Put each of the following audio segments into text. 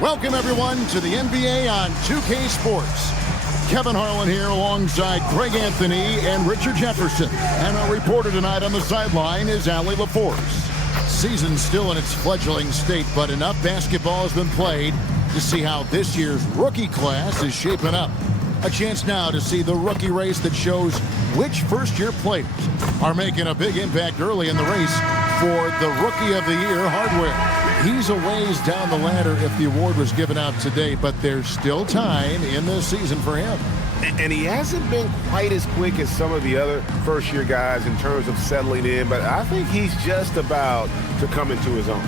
Welcome, everyone, to the NBA on 2K Sports. Kevin Harlan here alongside Greg Anthony and Richard Jefferson. And our reporter tonight on the sideline is Allie LaForce. Season's still in its fledgling state, but enough basketball has been played to see how this year's rookie class is shaping up. A chance now to see the rookie race that shows which first-year players are making a big impact early in the race for the Rookie of the Year hardware. He's a ways down the ladder if the award was given out today, but there's still time in the season for him. And he hasn't been quite as quick as some of the other first-year guys in terms of settling in, but I think he's just about to come into his own.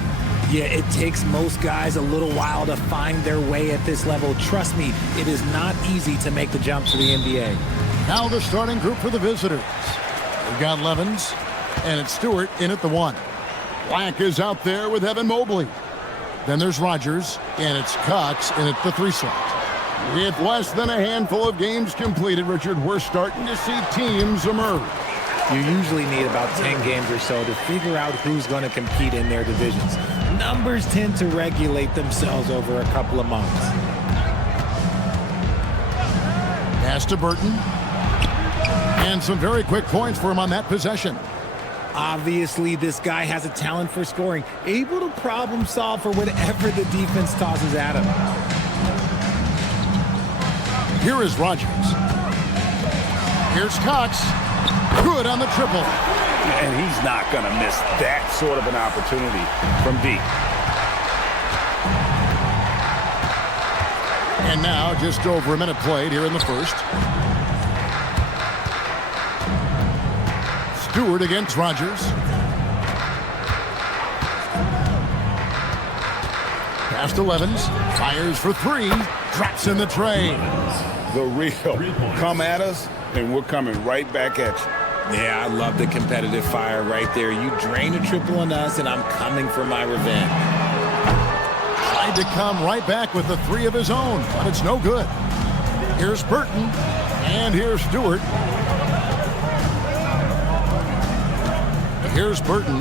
Yeah, it takes most guys a little while to find their way at this level. Trust me, it is not easy to make the jump to the NBA. Now the starting group for the visitors. We've got Levens, and it's Stewart in at the 1. Black is out there with Evan Mobley. Then there's Rogers, and it's Cox in at the 3 slot. With less than a handful of games completed, Richard, we're starting to see teams emerge. You usually need about 10 games or so to figure out who's going to compete in their divisions. Numbers tend to regulate themselves over a couple of months. Pass to Burton. And some very quick points for him on that possession. Obviously, this guy has a talent for scoring, able to problem solve for whatever the defense tosses at him. Here is Rogers. Here's Cox. Good on the triple. And he's not going to miss that sort of an opportunity from deep. And now just over a minute played here in the first. Stewart against Rogers. Pass to Levens. Fires for 3. Drops in the tray. The real come at us, and we're coming right back at you. Yeah, I love the competitive fire right there. You drain a triple on us, and I'm coming for my revenge. Tried to come right back with the 3 of his own, but it's no good. Here's Burton, and here's Stewart. Here's Burton.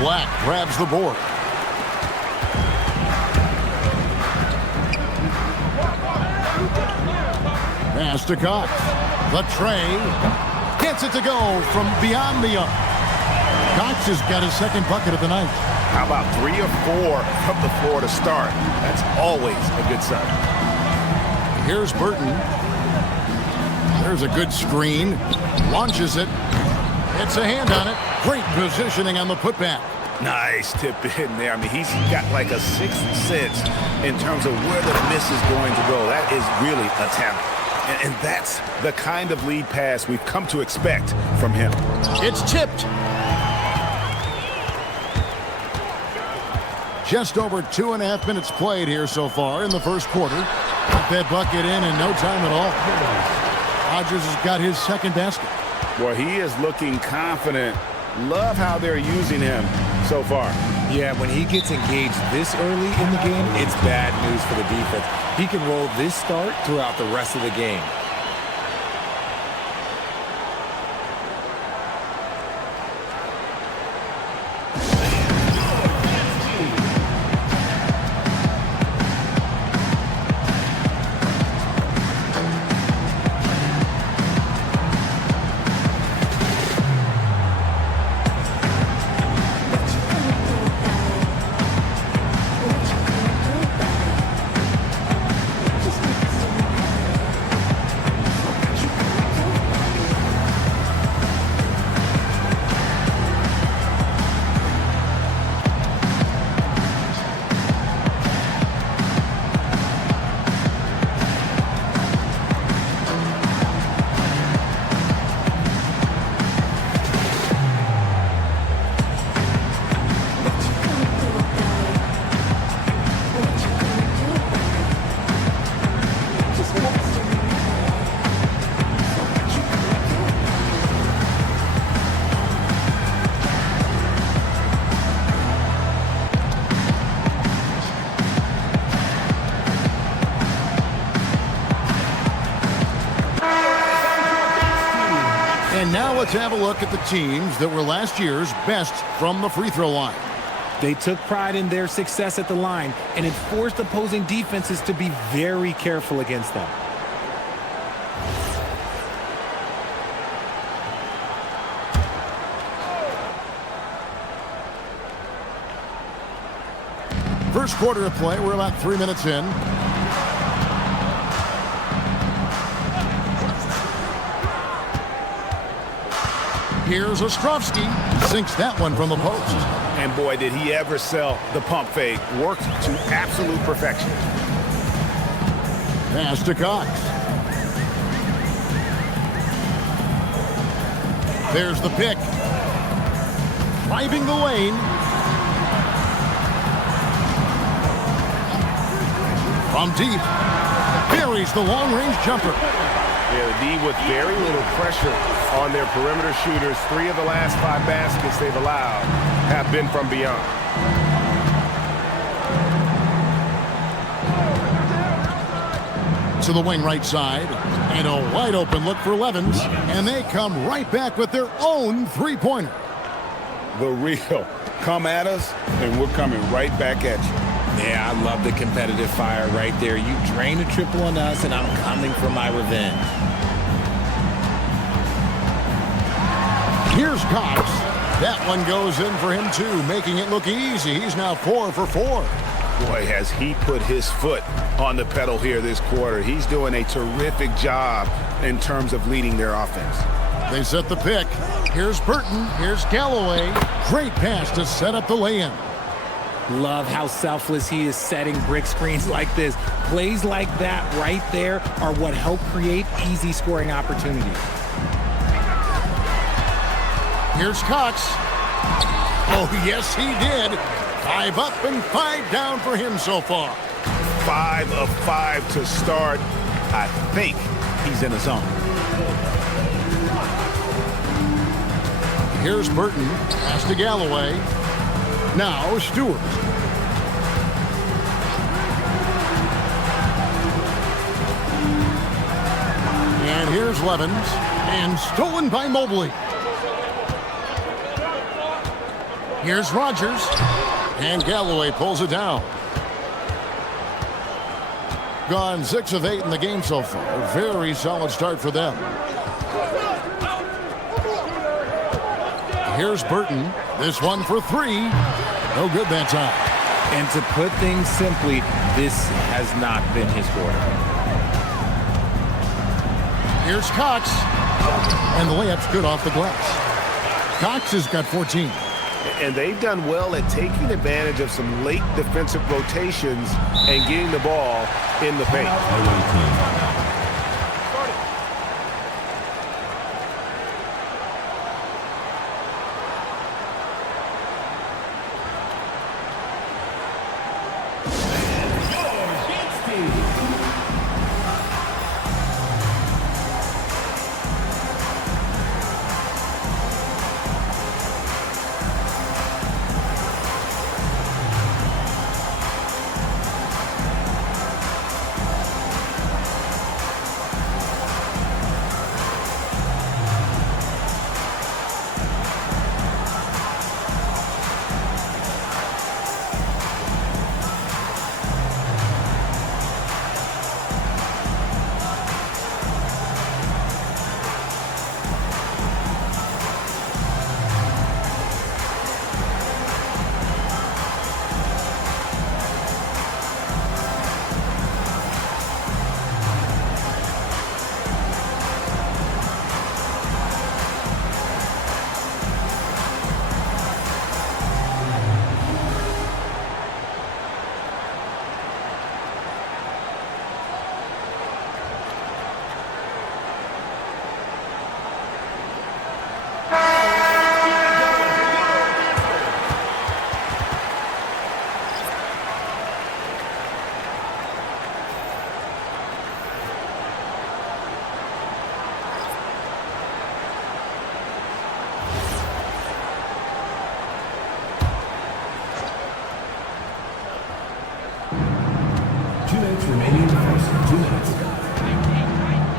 Black grabs the board. Pass to Cox. The tray. Gets it to go from beyond the arc. Cox has got his second bucket of the night. How about 3 or 4 from the floor to start? That's always a good sign. Here's Burton. There's a good screen. Launches it. It's a hand on it. Great positioning on the putback. Nice tip in there. I mean, he's got like a 6th sense in terms of where the miss is going to go. That is really a talent. And that's the kind of lead pass we've come to expect from him. It's tipped. Just over 2.5 minutes played here so far in the first quarter. Got that bucket in no time at all. Rogers has got his second basket. Well, he is looking confident. Love how they're using him so far. Yeah, when he gets engaged this early in the game, it's bad news for the defense. He can roll this start throughout the rest of the game. And now let's have a look at the teams that were last year's best from the free throw line. They took pride in their success at the line, and it forced opposing defenses to be very careful against them. First quarter of play, we're about 3 minutes in. Here's Ostrovsky. Sinks that one from the post. And boy, did he ever sell the pump fake. Worked to absolute perfection. Pass to Cox. There's the pick. Driving the lane. From deep. Buries the long-range jumper. Yeah, the D with very little pressure on their perimeter shooters. 3 of the last 5 baskets they've allowed have been from beyond. To the wing right side. And a wide open look for Levens. And they come right back with their own three-pointer. The real. Come at us, and we're coming right back at you. Yeah, I love the competitive fire right there. You drain a triple on us, and I'm coming for my revenge. Here's Cox. That one goes in for him, too, making it look easy. He's now 4 for 4. Boy, has he put his foot on the pedal here this quarter. He's doing a terrific job in terms of leading their offense. They set the pick. Here's Burton. Here's Galloway. Great pass to set up the lay-in. Love how selfless he is setting brick screens like this. Plays like that right there are what help create easy scoring opportunities. Here's Cox. Oh, yes, he did. 5 up and 5 down for him so far. 5 of 5 to start. I think he's in the zone. Here's Burton. Pass to Galloway. Now Stewart. And here's Levens. And stolen by Mobley. Here's Rogers. And Galloway pulls it down. Gone 6 of 8 in the game so far. Very solid start for them. Here's Burton. This one for 3. No good that time. And to put things simply, this has not been his quarter. Here's Cox. And the layup's good off the glass. Cox has got 14. And they've done well at taking advantage of some late defensive rotations and getting the ball in the paint.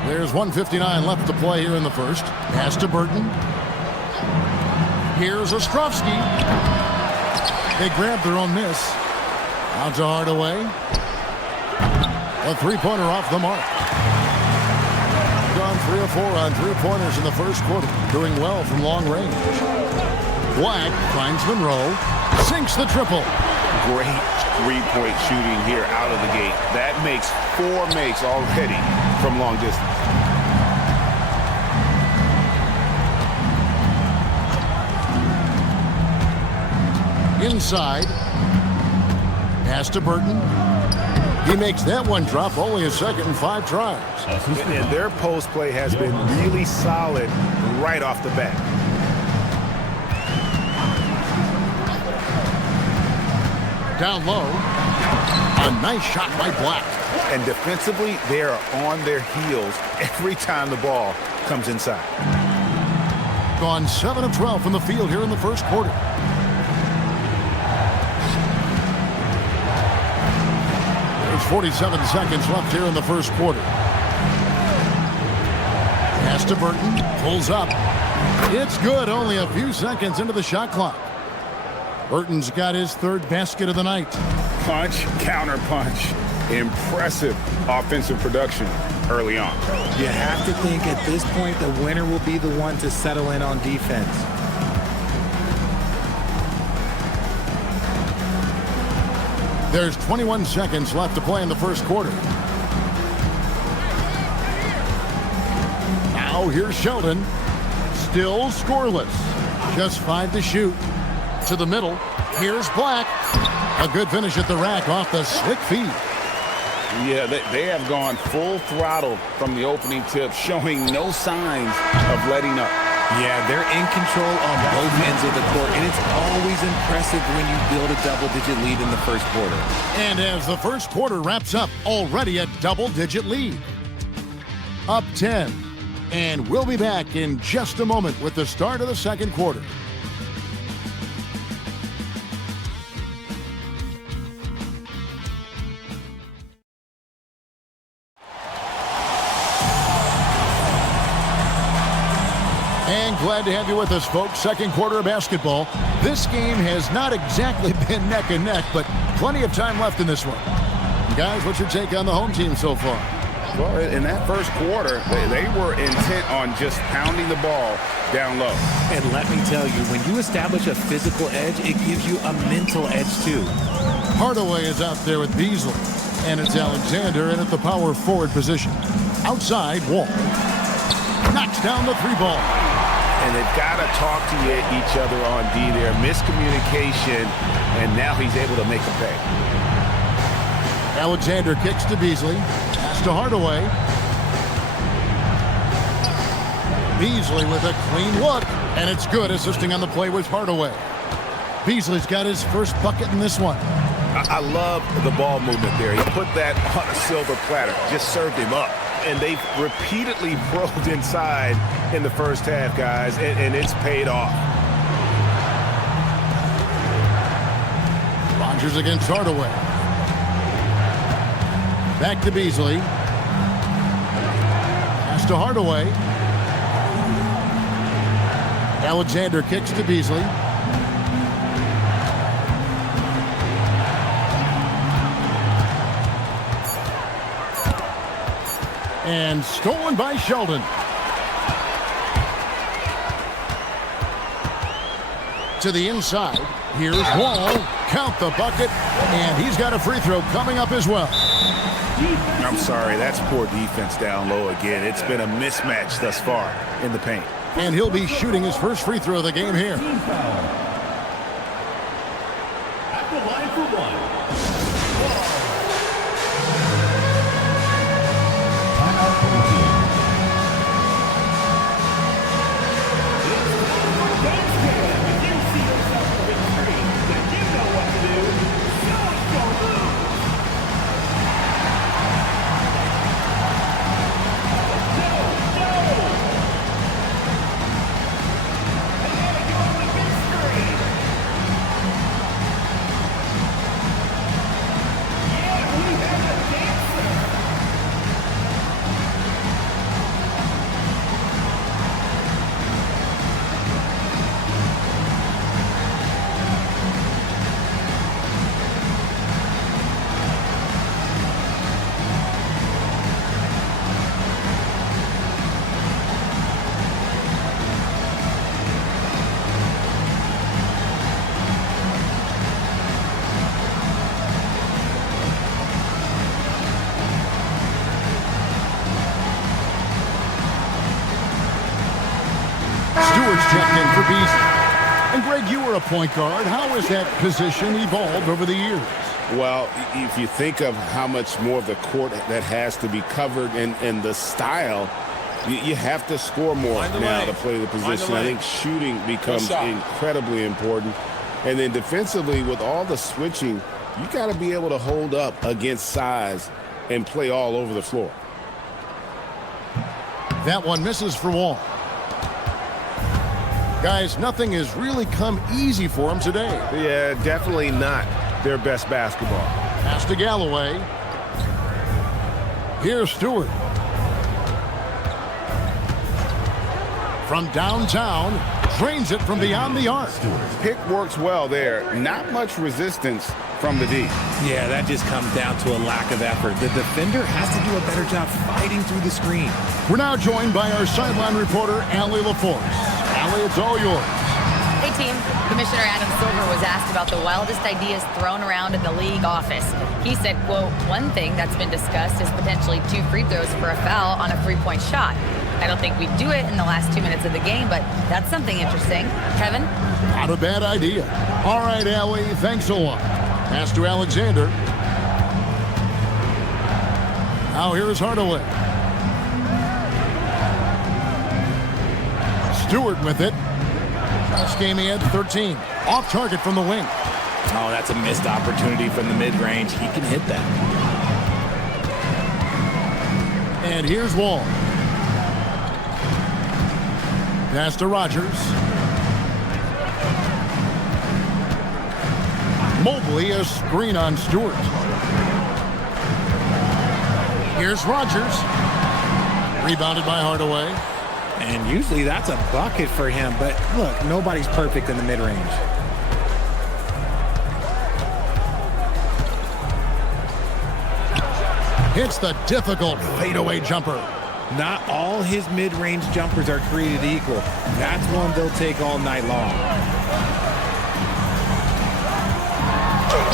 There's 1:59 left to play here in the first. Pass to Burton. Here's Ostrovsky. They grabbed their own miss. Out to Hardaway. A three-pointer off the mark. Gone 3 of 4 on three-pointers in the first quarter. Doing well from long range. Black finds Monroe. Sinks the triple. Great three-point shooting here out of the gate. That makes 4 makes already from long distance. Inside. Pass to Burton. He makes that one drop, only a second and 5 tries. And their post play has been really solid right off the bat. Down low. A nice shot by Black. And defensively, they are on their heels every time the ball comes inside. Gone 7 of 12 from the field here in the first quarter. There's 47 seconds left here in the first quarter. Pass to Burton. Pulls up. It's good. Only a few seconds into the shot clock. Burton's got his 3rd basket of the night. Punch, counter punch. Impressive offensive production early on. You have to think at this point the winner will be the one to settle in on defense. There's 21 seconds left to play in the first quarter. Now here's Sheldon. Still scoreless. Just 5 to shoot. To the middle. Here's Black. A good finish at the rack off the slick feed. Yeah, they have gone full throttle from the opening tip, showing no signs of letting up. Yeah, they're in control on both ends of the court, and it's always impressive when you build a double-digit lead in the first quarter. And as the first quarter wraps up, already a double-digit lead. Up 10. And we'll be back in just a moment with the start of the second quarter. And glad to have you with us, folks. Second quarter of basketball. This game has not exactly been neck and neck, but plenty of time left in this one. Guys, what's your take on the home team so far? Well, in that first quarter, they were intent on just pounding the ball down low. And let me tell you, when you establish a physical edge, it gives you a mental edge too. Hardaway is out there with Beasley. And it's Alexander in at the power forward position. Outside, Wall. Knocks down the 3 ball. And they've got to talk to each other on D there. Miscommunication, and now he's able to make a pay. Alexander kicks to Beasley. Pass to Hardaway. Beasley with a clean look, and it's good, assisting on the play with Hardaway. Beasley's got his first bucket in this one. I love the ball movement there. He put that on a silver platter, just served him up. And they've repeatedly probed inside in the first half, guys, and it's paid off. Rodgers against Hardaway. Back to Beasley. Pass to Hardaway. Alexander kicks to Beasley. And stolen by Sheldon. To the inside. Here's Wall. Count the bucket. And he's got a free throw coming up as well. I'm sorry, that's poor defense down low again. It's been a mismatch thus far in the paint. And he'll be shooting his first free throw of the game here. At the line for 1. Greg, you were a point guard. How has that position evolved over the years? Well, if you think of how much more of the court that has to be covered and the style, you have to score more now to play the position. I think shooting becomes incredibly important. And then defensively, with all the switching, you got to be able to hold up against size and play all over the floor. That one misses for Wall. Guys, nothing has really come easy for him today. Yeah, definitely not their best basketball. Pass to Galloway. Here's Stewart. From downtown, drains it from beyond the arc. Pick works well there. Not much resistance from the D. Yeah, that just comes down to a lack of effort. The defender has to do a better job fighting through the screen. We're now joined by our sideline reporter, Allie LaForce. Allie, it's all yours. Hey, team. Commissioner Adam Silver was asked about the wildest ideas thrown around in the league office. He said, quote, one thing that's been discussed is potentially 2 free throws for a foul on a 3-point shot. I don't think we'd do it in the last 2 minutes of the game, but that's something interesting. Kevin? Not a bad idea. All right, Allie, thanks a lot. Pass to Alexander. Now here's Hardaway. Stewart with it. This game he had 13. Off target from the wing. Oh, that's a missed opportunity from the mid-range. He can hit that. And here's Wall. Pass to Rogers. Mobley, a screen on Stewart. Here's Rogers. Rebounded by Hardaway. And usually that's a bucket for him, but look, nobody's perfect in the mid-range. Hits the difficult fadeaway jumper. Not all his mid-range jumpers are created equal. That's one they'll take all night long.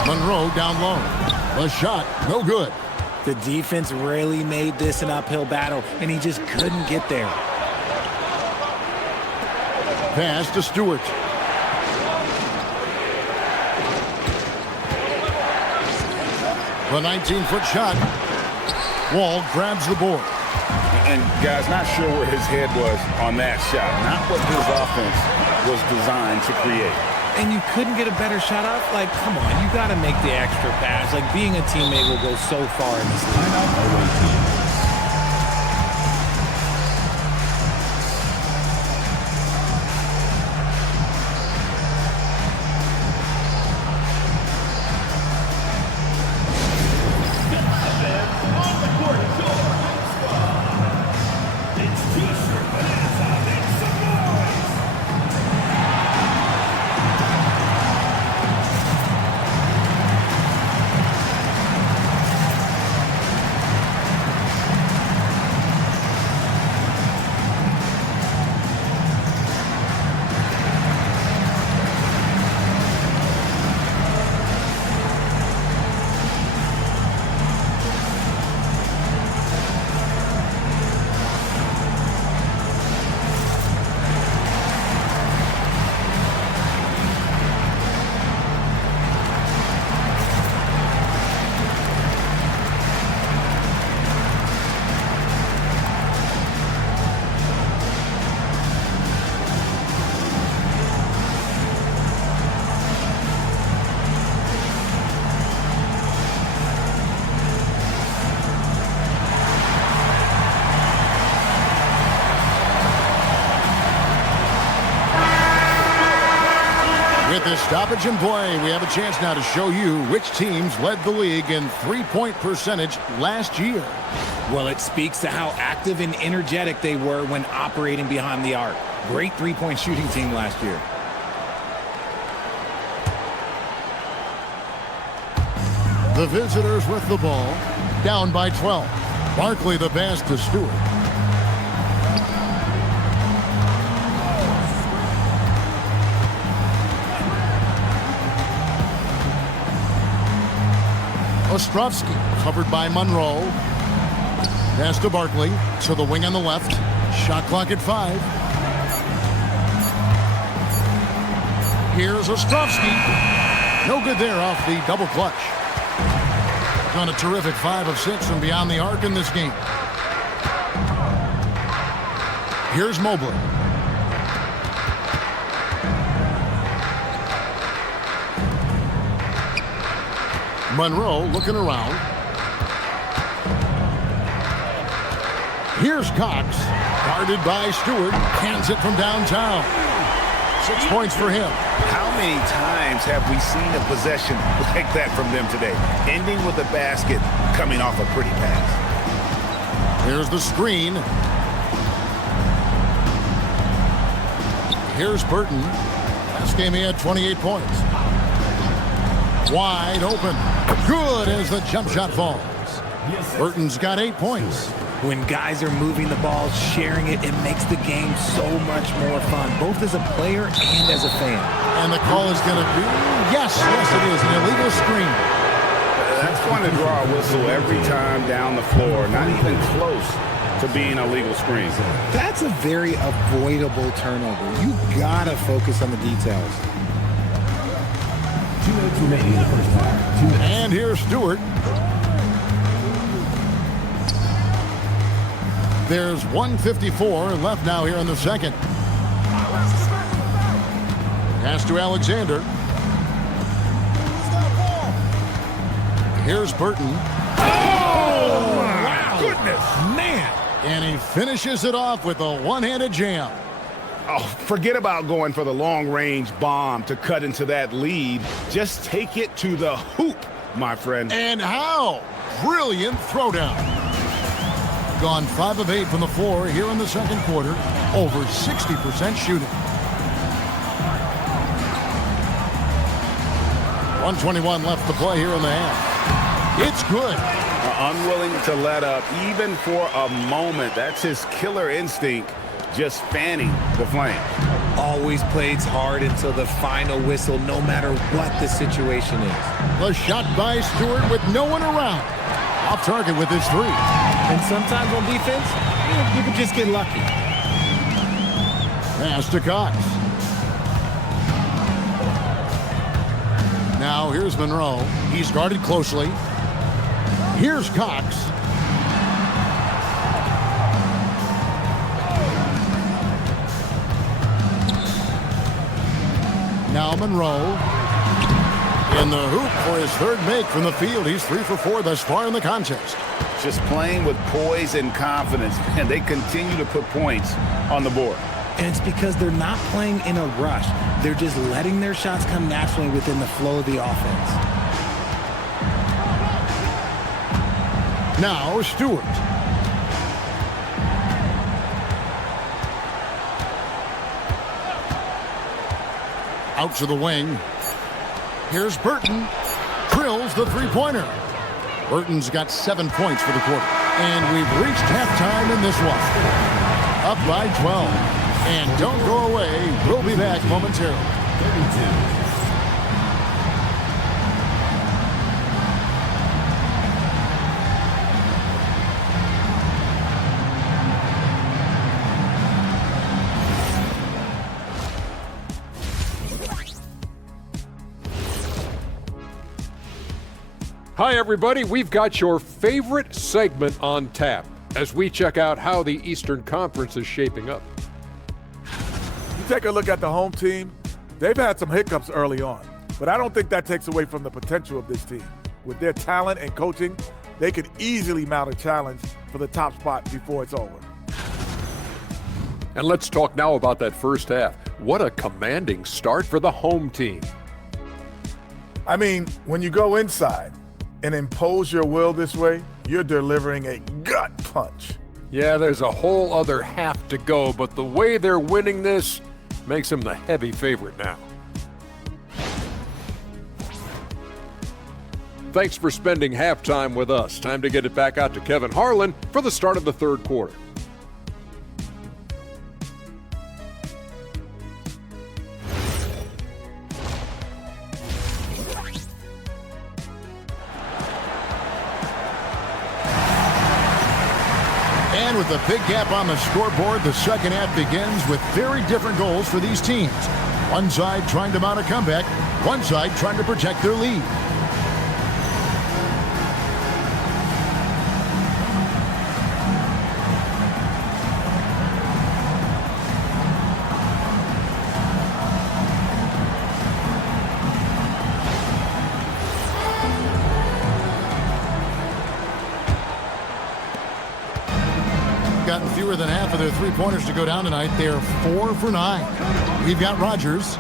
Monroe down low. The shot, no good. The defense really made this an uphill battle, and he just couldn't get there. Pass to Stewart. The 19-foot shot. Wall grabs the board. And, guys, not sure where his head was on that shot. Not what his offense was designed to create. And you couldn't get a better shot off? Like, come on, you got to make the extra pass. Like, being a teammate will go so far in this league. With this stoppage in play, we have a chance now to show you which teams led the league in three-point percentage last year. Well, it speaks to how active and energetic they were when operating behind the arc. Great three-point shooting team last year. The visitors with the ball, down by 12. Barkley the pass to Stewart. Ostrovsky covered by Monroe. Pass to Barkley to the wing on the left. Shot clock at 5. Here's Ostrovsky. No good there off the double clutch. Done a terrific 5 of 6 from beyond the arc in this game. Here's Mobley. Monroe looking around. Here's Cox. Guarded by Stewart. Cans it from downtown. 6 points for him. How many times have we seen a possession like that from them today? Ending with a basket, coming off a pretty pass. Here's the screen. Here's Burton. Last game he had 28 points. Wide open. Good as the jump shot falls. Burton's got 8 points. When guys are moving the ball, sharing it, it makes the game so much more fun, both as a player and as a fan. And the call is going to be, yes, it is, an illegal screen. That's going to draw a whistle every time down the floor. Not even close to being a legal screen. That's a very avoidable turnover. You gotta focus on the details. 2 minutes remaining in the first half. 2 minutes. And here's Stewart. There's 1:54 left now here in the second. Pass to Alexander. Here's Burton. Oh, my goodness. Man! And he finishes it off with a one-handed jam. Oh, forget about going for the long-range bomb to cut into that lead. Just take it to the hoop, my friend. And how? Brilliant throwdown. Gone 5 of 8 from the floor here in the second quarter. Over 60% shooting. 1:21 left to play here in the half. It's good. Unwilling to let up even for a moment. That's his killer instinct, just fanning the flame. Always plays hard until the final whistle, no matter what the situation is. The shot by Stewart with no one around. Off target with his 3. And sometimes on defense, you can just get lucky. Pass to Cox. Now here's Monroe. He's guarded closely. Here's Cox. Now Monroe. In the hoop for his third make from the field. He's 3 for 4 thus far in the contest. Just playing with poise and confidence, and they continue to put points on the board. And it's because they're not playing in a rush. They're just letting their shots come naturally within the flow of the offense. Now Stewart. Out to the wing. Here's Burton. Drills the three-pointer. Burton's got 7 points for the quarter. And we've reached halftime in this one. Up by 12. And don't go away. We'll be back momentarily. 32. Hi, everybody. We've got your favorite segment on tap as we check out how the Eastern Conference is shaping up. You take a look at the home team, they've had some hiccups early on, but I don't think that takes away from the potential of this team. With their talent and coaching, they could easily mount a challenge for the top spot before it's over. And let's talk now about that first half. What a commanding start for the home team. I mean, when you go inside and impose your will this way, you're delivering a gut punch. Yeah, there's a whole other half to go, but the way they're winning this makes them the heavy favorite now. Thanks for spending halftime with us. Time to get it back out to Kevin Harlan for the start of the third quarter. And with a big gap on the scoreboard, the second half begins with very different goals for these teams. One side trying to mount a comeback, one side trying to protect their lead. Gotten fewer than half of their three-pointers to go down tonight. They're 4 for 9. We've got Rogers.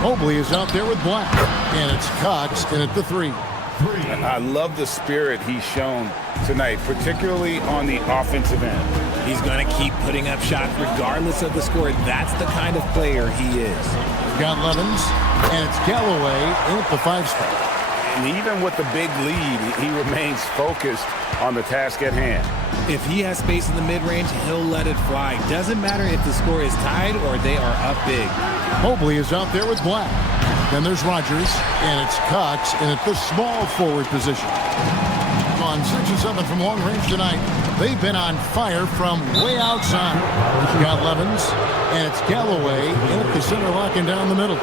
Mobley is out there with Black. And it's Cox in at the 3. I love the spirit he's shown tonight, particularly on the offensive end. He's going to keep putting up shots regardless of the score. That's the kind of player he is. We've got Levens. And it's Galloway in at the 5 spot. And even with the big lead, he remains focused on the task at hand. If he has space in the mid-range, he'll let it fly. Doesn't matter if the score is tied or they are up big. Mobley is out there with Black. Then there's Rogers, and it's Cox in at the small forward position. On 6 and 7 from long range tonight. They've been on fire from way outside. We've got Levens, and it's Galloway in at the center, locking down the middle.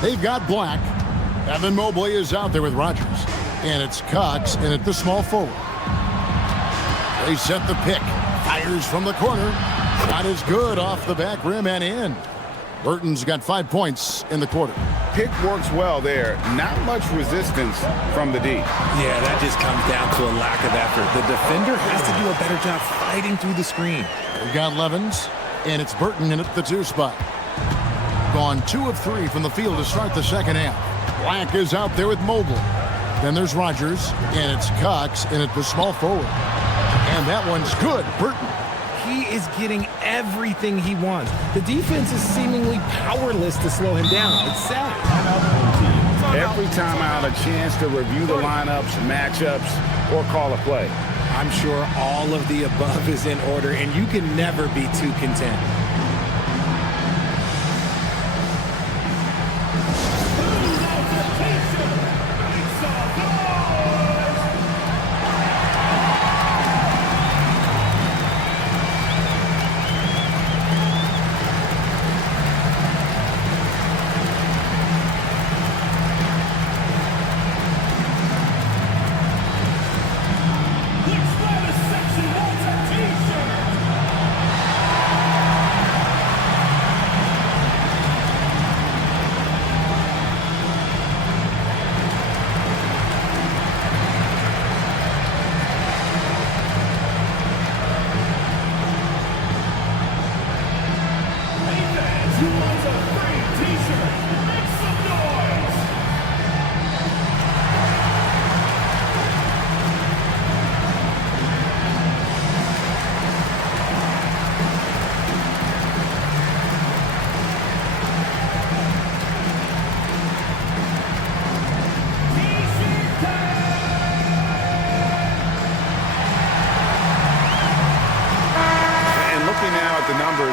They've got Black. Evan Mobley is out there with Rogers. And it's Cox in at the small forward. They set the pick. Fires from the corner. Shot is good off the back rim and in. Burton's got 5 points in the quarter. Pick works well there. Not much resistance from the D. Yeah, that just comes down to a lack of effort. The defender has to do a better job fighting through the screen. We've got Levens, and it's Burton in at the 2 spot. Gone 2 of 3 from the field to start the second half. Black is out there with Mobley. Then there's Rogers, and it's Cox in at the small forward. And that one's good. Burton. He is getting everything he wants. The defense is seemingly powerless to slow him down. It's sad. Every time I have a chance to review the lineups, matchups, or call a play. I'm sure all of the above is in order, and you can never be too content.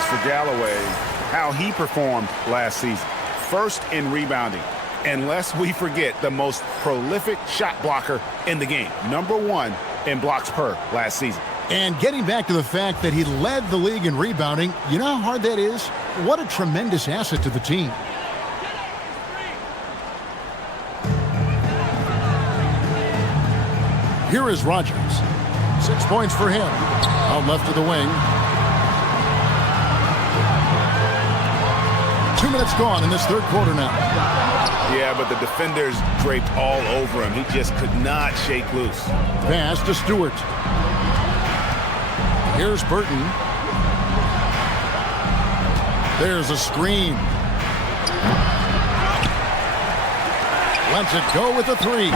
For Galloway, how he performed last season. First in rebounding. And lest we forget, the most prolific shot blocker in the game. #1 in blocks per last season. And getting back to the fact that he led the league in rebounding, you know how hard that is? What a tremendous asset to the team. Here is Rogers. 6 points for him. Out left of the wing. 2 minutes gone in this third quarter now. Yeah, but the defenders draped all over him. He just could not shake loose. Pass to Stewart. Here's Burton. There's a screen. Lets it go with the 3.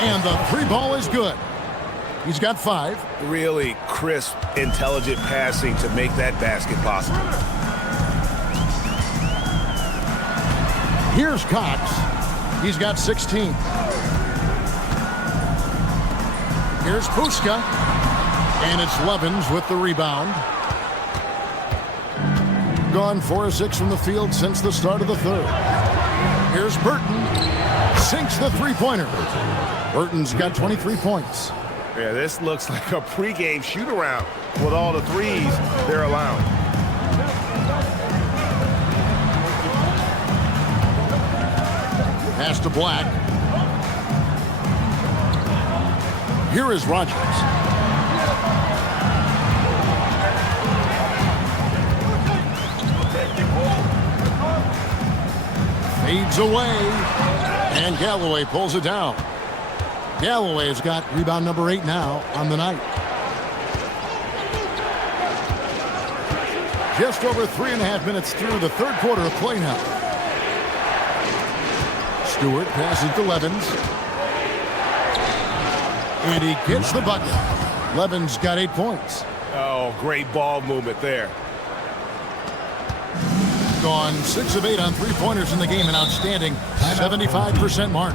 And the 3 ball is good. He's got 5. Really crisp, intelligent passing to make that basket possible. Here's Cox. He's got 16. Here's Puska. And it's Levens with the rebound. Gone 4 of 6 from the field since the start of the third. Here's Burton. Sinks the 3-pointer. Burton's got 23 points. Yeah, this looks like a pregame shoot-around with all the threes they're allowing. Pass to Black. Here is Rogers. Fades away. And Galloway pulls it down. Galloway's got rebound number 8 now on the night. Just over 3.5 minutes through the third quarter of play now. Stewart passes to Levens. And he gets the bucket. Levens got 8 points. Oh, great ball movement there. Gone 6 of 8 on three-pointers in the game, an outstanding 75% mark.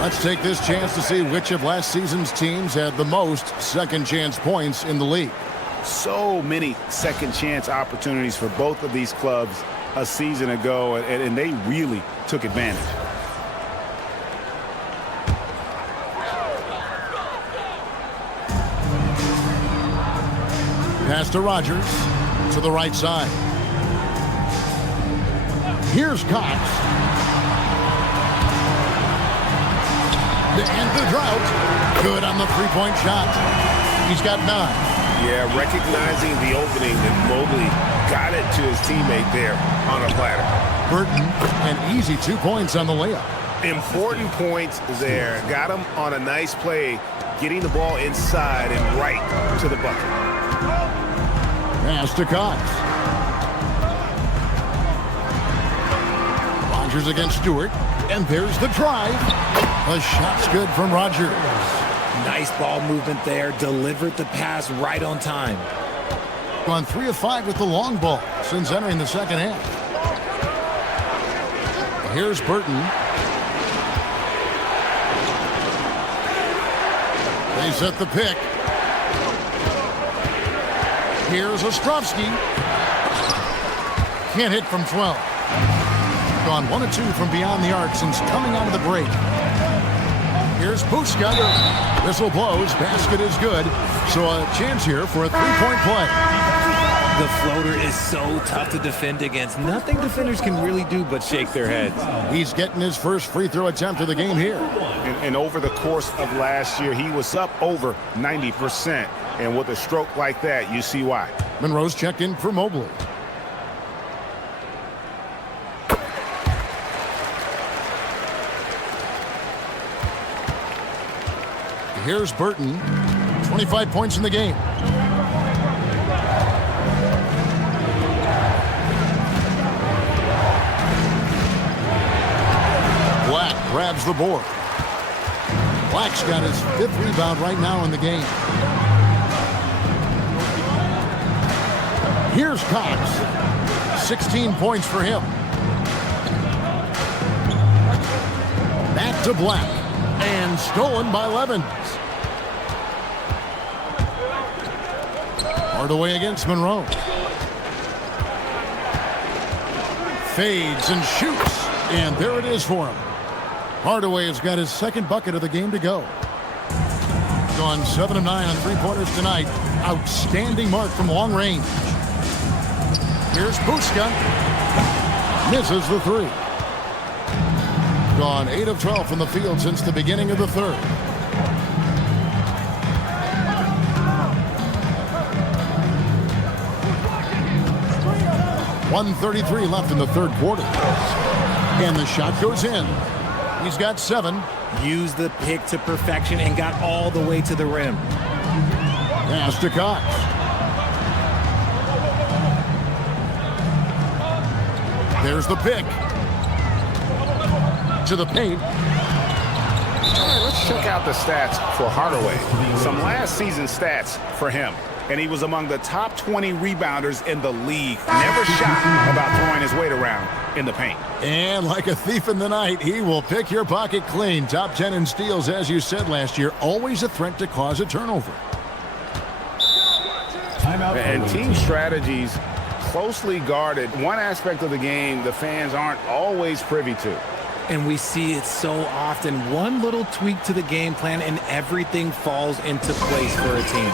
Let's take this chance to see which of last season's teams had the most second chance points in the league. So many second chance opportunities for both of these clubs a season ago, and they really took advantage. Pass to Rogers to the right side. Here's Cox. To end the drought. Good on the three-point shot. He's got 9. Yeah, recognizing the opening, and Mobley got it to his teammate there on a platter. Burton, an easy 2 points on the layup. Important points there. Got him on a nice play, getting the ball inside and right to the bucket. Pass to Cox. Rogers against Stewart. And there's the drive. The shot's good from Rogers. Nice ball movement there. Delivered the pass right on time. Gone 3 of 5 with the long ball since entering the second half. Here's Burton. They set the pick. Here's Ostrovsky. Can't hit from 12. Gone 1 of 2 from beyond the arc since coming out of the break. Here's Buska. Whistle blows. Basket is good. So a chance here for a three-point play. The floater is so tough to defend against. Nothing defenders can really do but shake their heads. He's getting his first free throw attempt of the game here. And over the course of last year, he was up over 90%. And with a stroke like that, you see why. Monroe's checked in for Mobley. Here's Burton. 25 points in the game. Black grabs the board. Black's got his 5th rebound right now in the game. Here's Cox. 16 points for him. Back to Black. And stolen by Levens. Hardaway against Monroe. Fades and shoots. And there it is for him. Hardaway has got his second bucket of the game to go. Gone 7 of 9 on three-pointers tonight. Outstanding mark from long range. Here's Buska. Misses the three. Gone 8 of 12 from the field since the beginning of the third. .133 left in the third quarter. And the shot goes in. He's got 7. Used the pick to perfection and got all the way to the rim. Pass to Cox. There's the pick. To the paint. All right, let's check out the stats for Hardaway. Some last season stats for him. And he was among the top 20 rebounders in the league. Never shy about throwing his weight around in the paint. And like a thief in the night, he will pick your pocket clean. Top 10 in steals, as you said last year. Always a threat to cause a turnover. And team strategies closely guarded. One aspect of the game the fans aren't always privy to. And we see it so often. One little tweak to the game plan and everything falls into place for a team.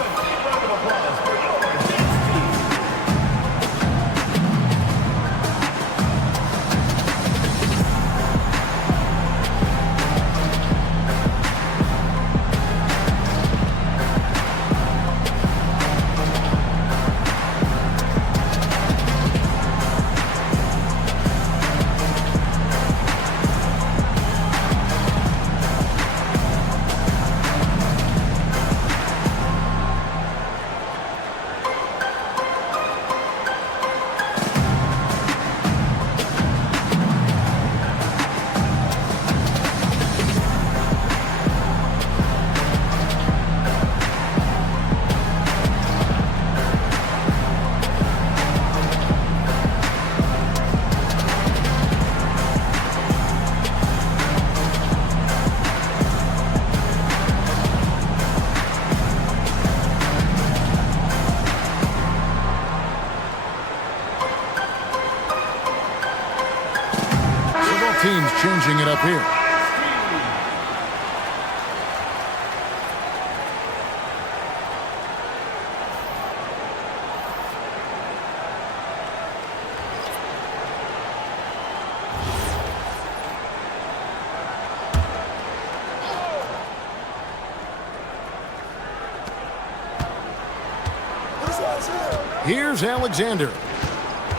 Teams changing it up here. Here's Alexander.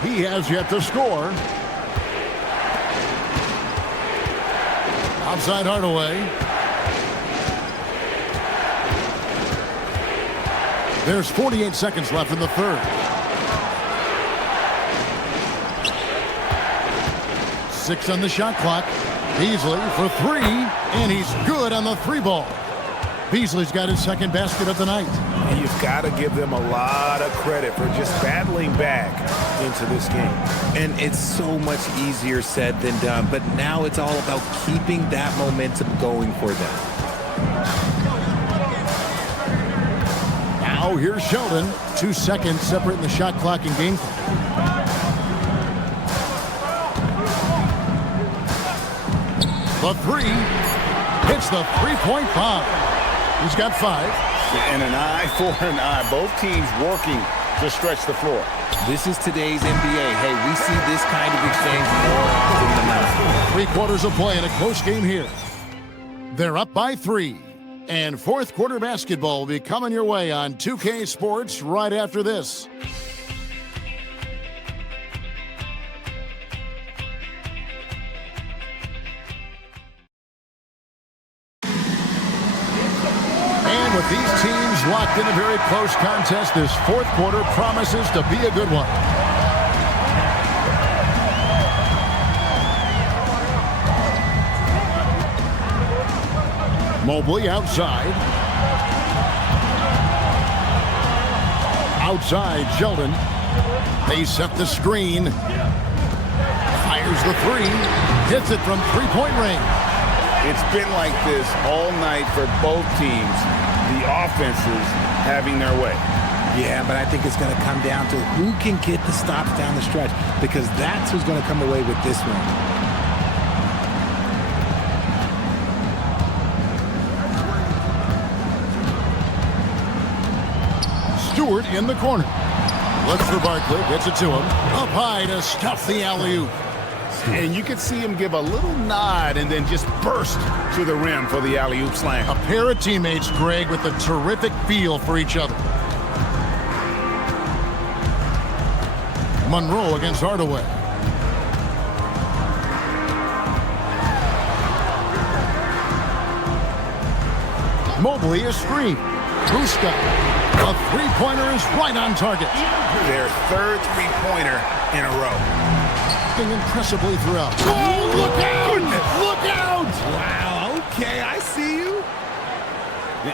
He has yet to score. Outside Hardaway. There's 48 seconds left in the third. 6 on the shot clock. Beasley for 3, and he's good on the 3 ball. Beasley's got his second basket of the night. And you've got to give them a lot of credit for just battling back into this game. And it's so much easier said than done, but now it's all about keeping that momentum going for them. Now here's Sheldon. 2 seconds separating the shot clock and game clock. The 3 hits the three-point bomb. He's got 5. And an eye for an eye. Both teams working to stretch the floor. This is today's NBA. Hey, we see this kind of exchange more often than not. 3 quarters of play in a close game here. They're up by 3. And fourth quarter basketball will be coming your way on 2K Sports right after this. And with these teams locked in a very close contest, this fourth quarter promises to be a good one. Mobley outside. Outside, Sheldon. They set the screen. Fires the 3. Hits it from three-point range. It's been like this all night for both teams. The offenses having their way. Yeah, but I think it's going to come down to who can get the stops down the stretch, because that's who's going to come away with this one. Stewart in the corner. Looks for Barkley, gets it to him. Up high to stuff the alley-oop. And you can see him give a little nod and then just burst to the rim for the alley-oop slam. A pair of teammates, Greg, with a terrific feel for each other. Monroe against Hardaway. Mobley a screen. Buska. A three-pointer is right on target. Their third three-pointer in a row. Impressively throughout. Oh, look out! Look out! Wow, okay, I see you.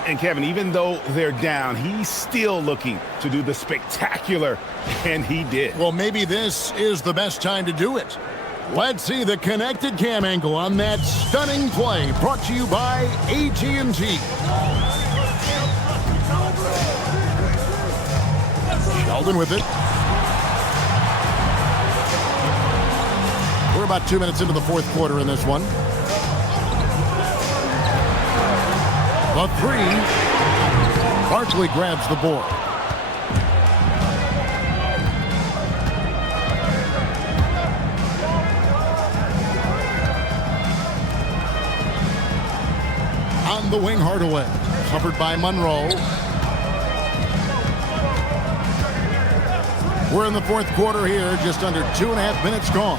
And Kevin, even though they're down, he's still looking to do the spectacular, and he did. Well, maybe this is the best time to do it. Let's see the connected cam angle on that stunning play, brought to you by AT&T. Sheldon with it. We're about 2 minutes into the fourth quarter in this one. The three. Barkley grabs the board. On the wing, Hardaway. Covered by Monroe. We're in the fourth quarter here, just under 2.5 minutes gone.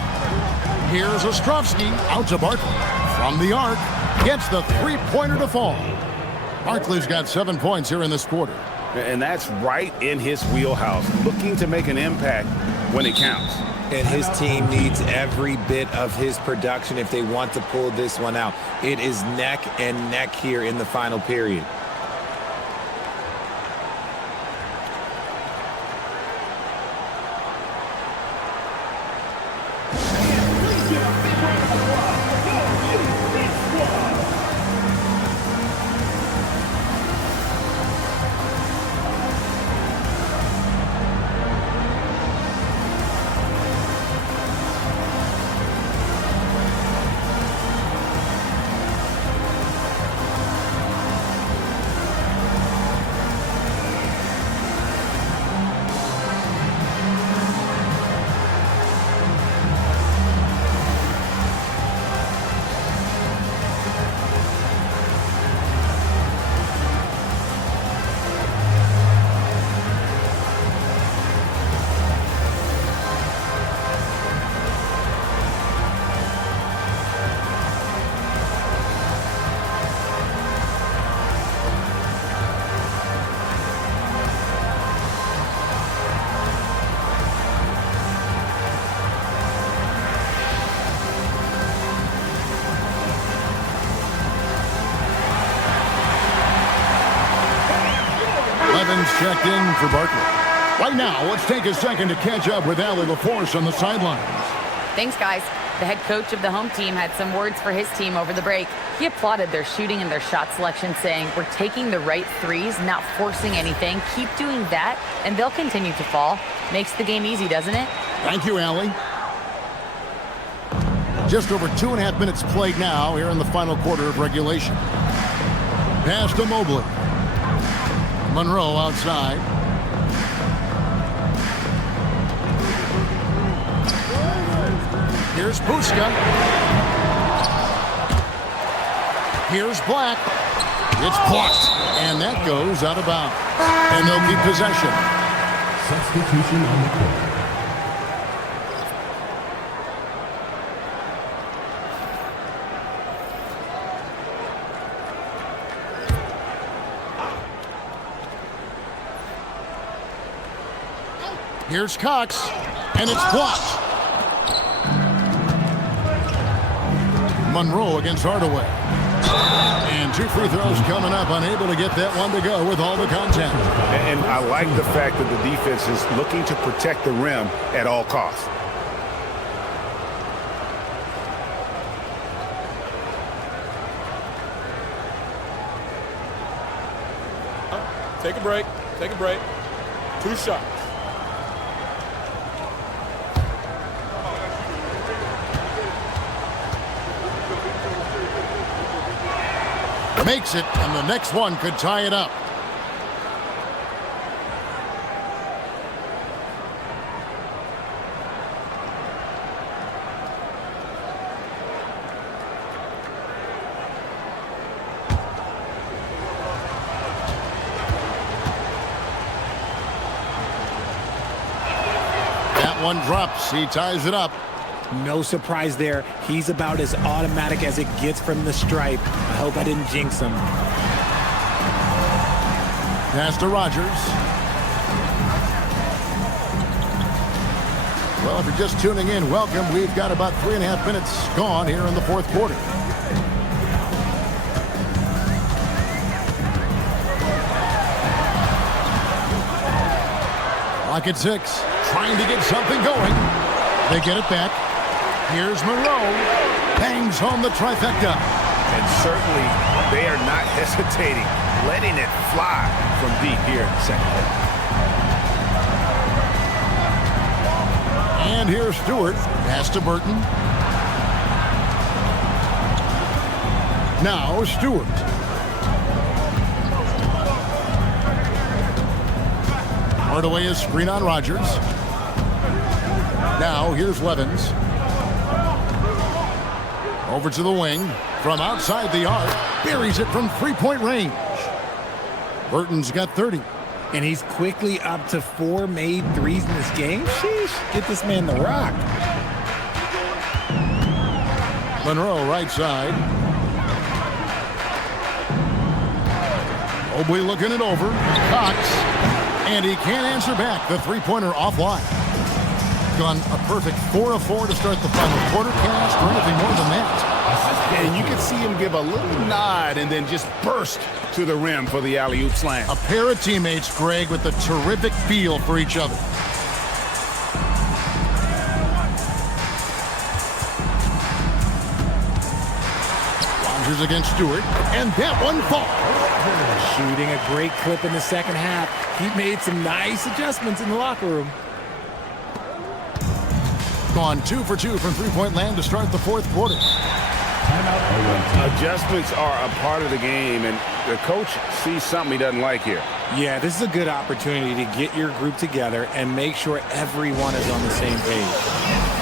Here's Ostrovsky out to Barkley. From the arc, gets the three-pointer to fall. Barkley's got 7 points here in this quarter. And that's right in his wheelhouse, looking to make an impact when it counts. And his team needs every bit of his production if they want to pull this one out. It is neck and neck here in the final period. Checked in for Barkley. Right now, let's take a second to catch up with Allie LaForce on the sidelines. Thanks, guys. The head coach of the home team had some words for his team over the break. He applauded their shooting and their shot selection, saying, "We're taking the right threes, not forcing anything. Keep doing that, and they'll continue to fall." Makes the game easy, doesn't it? Thank you, Allie. Just over 2.5 minutes played now here in the final quarter of regulation. Pass to Mobley. Monroe outside. Here's Buska. Here's Black. It's blocked. And that goes out of bounds. And they'll keep possession. Substitution on the court. Here's Cox, and it's blocked. Monroe against Hardaway. And 2 free throws coming up, unable to get that one to go with all the contact. And I like the fact that the defense is looking to protect the rim at all costs. Take a break. Take a break. 2 shots. Makes it, and the next one could tie it up. That one drops. He ties it up. No surprise there. He's about as automatic as it gets from the stripe. I hope I didn't jinx him. Pass to Rogers. Well, if you're just tuning in, welcome. We've got about 3.5 minutes gone here in the fourth quarter. Clock at 6. Trying to get something going. They get it back. Here's Monroe. Bangs home the trifecta. And certainly they are not hesitating, letting it fly from deep here in the second half. And here's Stewart. Pass to Burton. Now Stewart. Hardaway is screen on Rogers. Now here's Levens. Over to the wing. From outside the arc. Buries it from three-point range. Burton's got 30. And he's quickly up to 4 made threes in this game. Sheesh, get this man the rock. Monroe right side. Mobley looking it over. Cox. And he can't answer back. The three-pointer offline. Gone a perfect 4 of 4 to start the final quarter. Can't ask for anything more than that. And you can see him give a little nod and then just burst to the rim for the alley-oop slam. A pair of teammates, Greg, with a terrific feel for each other. Rogers against Stewart, and that one falls. Shooting a great clip in the second half. He made some nice adjustments in the locker room. Gone 2 for 2 from three-point land to start the fourth quarter. Adjustments are a part of the game, and the coach sees something he doesn't like here. Yeah, this is a good opportunity to get your group together and make sure everyone is on the same page.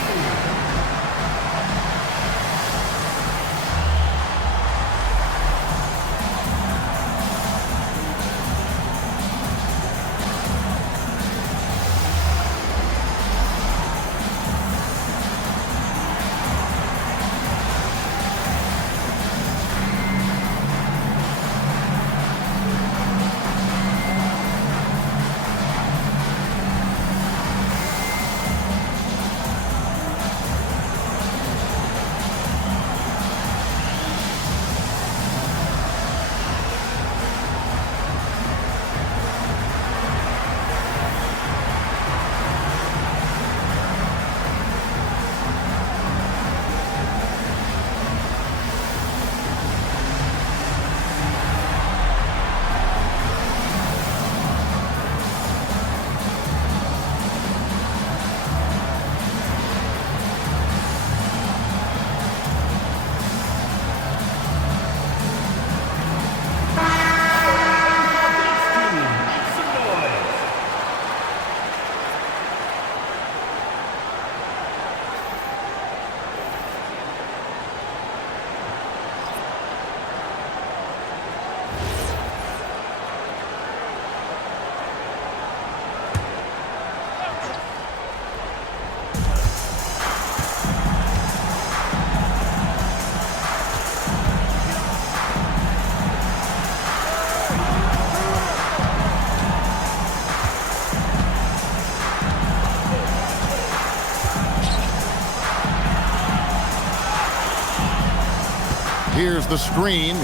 Here's the screen.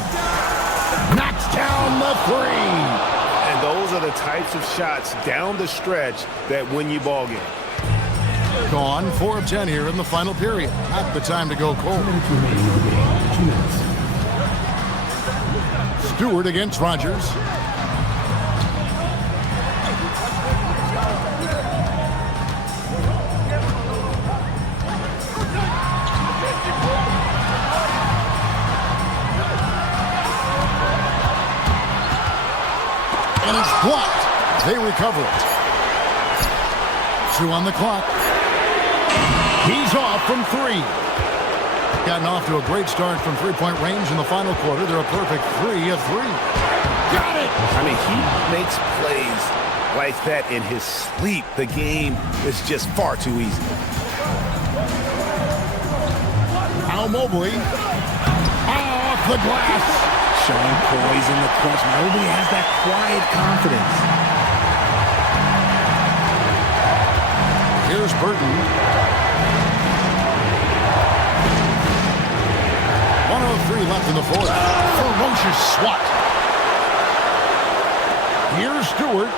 Knocks down the three. And those are the types of shots down the stretch that win you ball game. Gone 4 of 10 here in the final period. Not the time to go cold. 2 minutes remaining in the game. 2 minutes. Stewart against Rogers. And it's blocked. They recover it. 2 on the clock. He's off from 3. Gotten off to a great start from three-point range in the final quarter. They're a perfect 3 of 3. Got it! I mean, he makes plays like that in his sleep. The game is just far too easy. Al Mobley. Off the glass. Showing poise in the clutch. Nobody has that quiet confidence. Here's Burton. 1:03 left in the fourth. Ferocious swat. Here's Stewart.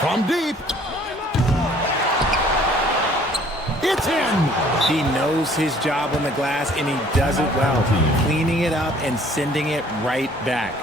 From deep. It's in. He knows his job on the glass, and he does it well. Cleaning it up and sending it right back.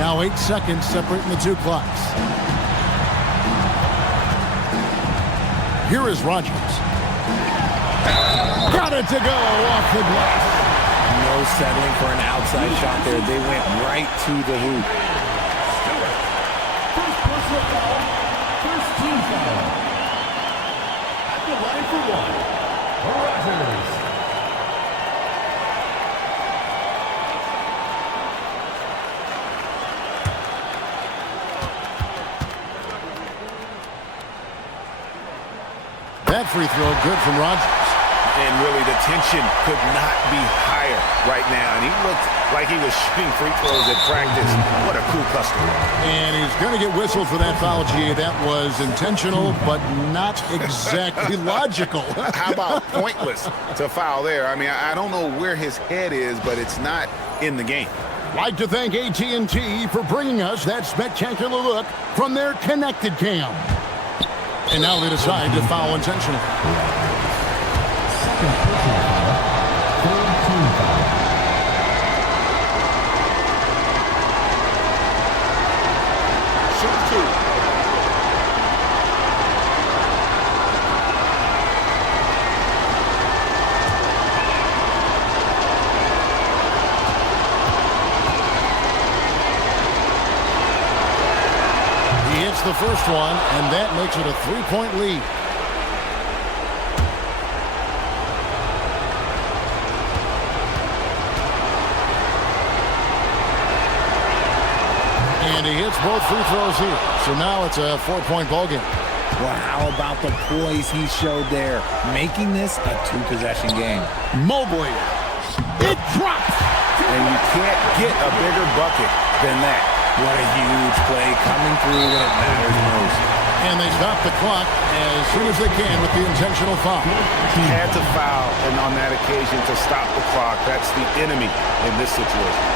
Now 8 seconds separating the two clocks. Here is Rogers. Got it to go off the glass. No settling for an outside shot there. They went right to the hoop. First personal foul. First team foul. At the line for 1. Penetrators. That free throw good from Rogers. And really, the tension could not be higher right now. And he looked like he was shooting free throws at practice. What a cool customer. And he's going to get whistled for that foul, G. That was intentional, but not exactly logical. How about pointless to foul there? I mean, I don't know where his head is, but it's not in the game. Like to thank AT&T for bringing us that spectacular look from their connected cam. And now they decide to foul intentionally. Second personal foul. Third team foul. Shoot 2. The first one, and that makes it a 3-point lead. And he hits both free throws here. So now it's a 4-point ball game. Well, how about the poise he showed there, making this a 2-possession game. Mobley. It drops. And you can't get a bigger bucket than that. What a huge play coming through when it matters most. And they stop the clock as soon as they can with the intentional foul. He had to foul, and on that occasion to stop the clock. That's the enemy in this situation.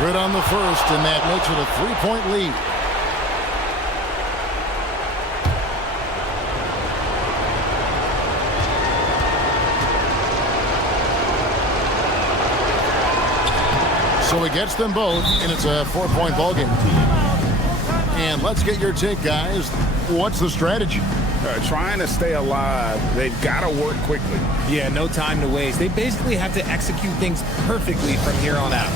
Good on the first, and that makes it a 3-point lead. So he gets them both, and it's a 4-point ballgame. And let's get your take, guys. What's the strategy? Trying to stay alive. They've got to work quickly. Yeah, no time to waste. They basically have to execute things perfectly from here on out.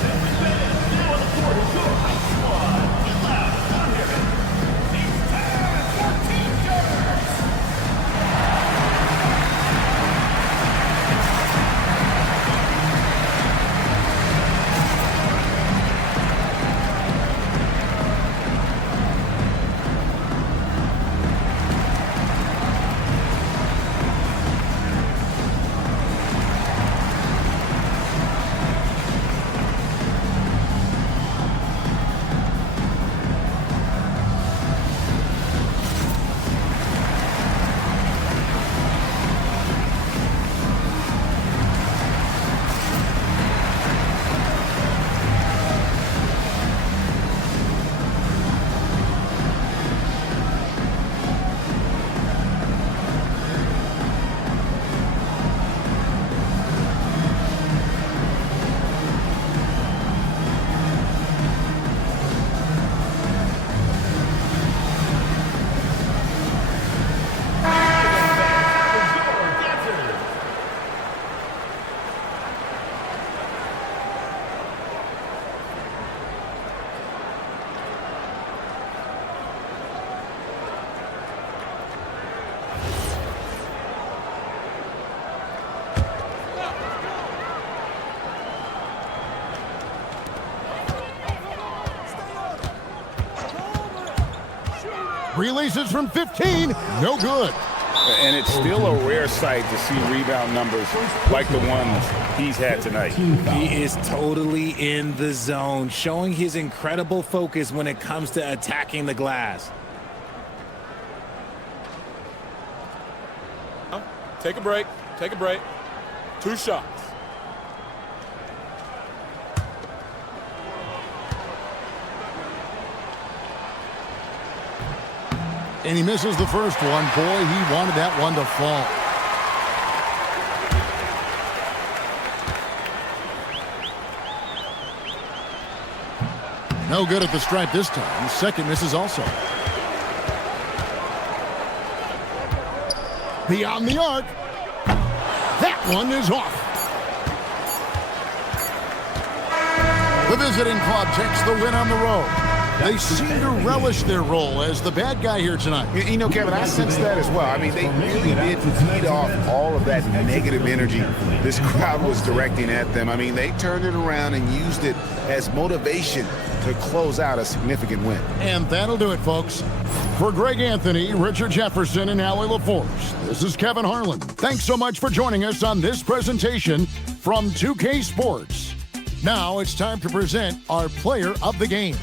Releases from 15, no good. And it's still a rare sight to see rebound numbers like the ones he's had tonight. He is totally in the zone, showing his incredible focus when it comes to attacking the glass. Take a break. Take a break. 2 shots. And he misses the first one. Boy, he wanted that one to fall. No good at the stripe this time. The second misses also. Beyond the arc. That one is off. The visiting club takes the win on the road. They seem to relish their role as the bad guy here tonight. You know, Kevin, I sense that as well. I mean, they really did feed off all of that negative energy this crowd was directing at them. I mean, they turned it around and used it as motivation to close out a significant win. And that'll do it, folks. For Greg Anthony, Richard Jefferson, and Allie LaForce, this is Kevin Harlan. Thanks so much for joining us on this presentation from 2K Sports. Now it's time to present our player of the game.